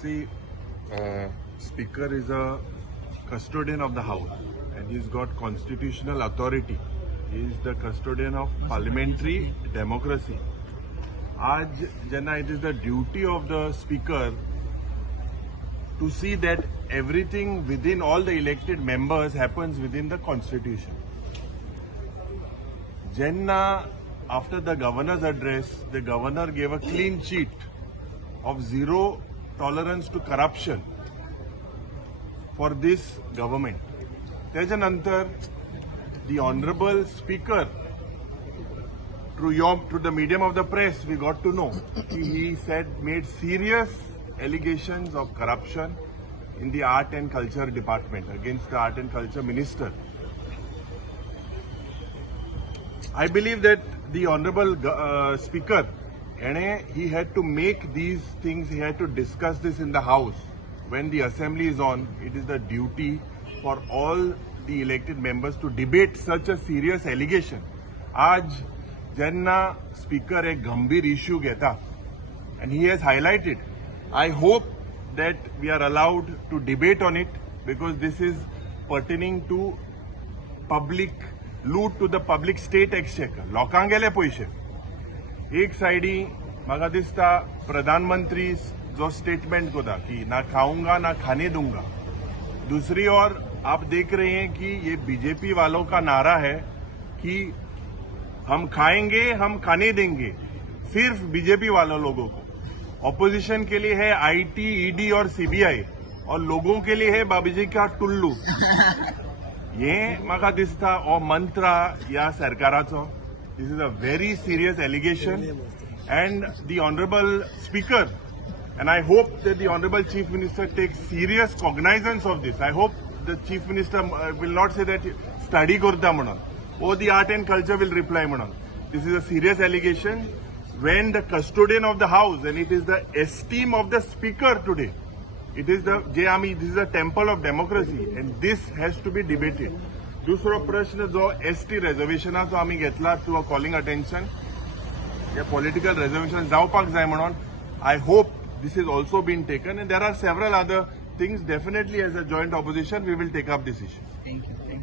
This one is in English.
See, Speaker is a custodian of the House and he's got constitutional authority. He is the custodian of parliamentary democracy. Aj Jana, it is the duty of the Speaker to see that everything within all the elected members happens within the Constitution. Jana, after the governor's address, the governor gave a clean sheet of zero tolerance to corruption for this government. Tejanantar, the Honorable Speaker, through the medium of the press, we got to know, he said, made serious allegations of corruption in the Art and Culture Department against the Art and Culture Minister. I believe that the Honorable Speaker, he had to make these things, he had to discuss this in the House. When the Assembly is on, it is the duty for all the elected members to debate such a serious allegation. Aaj Janna Speaker a gambhir issue geta, and he has highlighted. I hope that we are allowed to debate on it because this is pertaining to public loot to the public state exchequer. लोकांक गेले पैसे. एक साइडी म्हाका दिसता प्रधानमंत्री जो statement को था कि ना खाऊंगा ना खाने दूंगा. दूसरी ओर आप देख रहे हैं कि ये बीजेपी वालों का नारा है कि हम खाएंगे हम खाने देंगे, सिर्फ बीजेपी वालों लोगों को. ऑपोजिशन के लिए है आईटी, ईडी और सीबीआई और लोगों के लिए है बाबूजी का टुल्लू. ये म्हाका दिसता ओ मंत्र या सरकाराचो. This is a very serious allegation and the Honorable Speaker, and I hope that the Honorable Chief Minister takes serious cognizance of this. I hope the Chief Minister will not say that study korta manan or the Art and Culture will reply manan. This is a serious allegation when the custodian of the House, and it is the esteem of the Speaker today. It is the this is a temple of democracy and this has to be debated. दुसरो प्रश्न जो ST रिजर्वेशनाचो आमी घेतला to a calling attention, हे political reservation जावपाक जाय म्हणून. I hope this is also been taken and there are several other things. Definitely as a joint opposition we will take up this issue.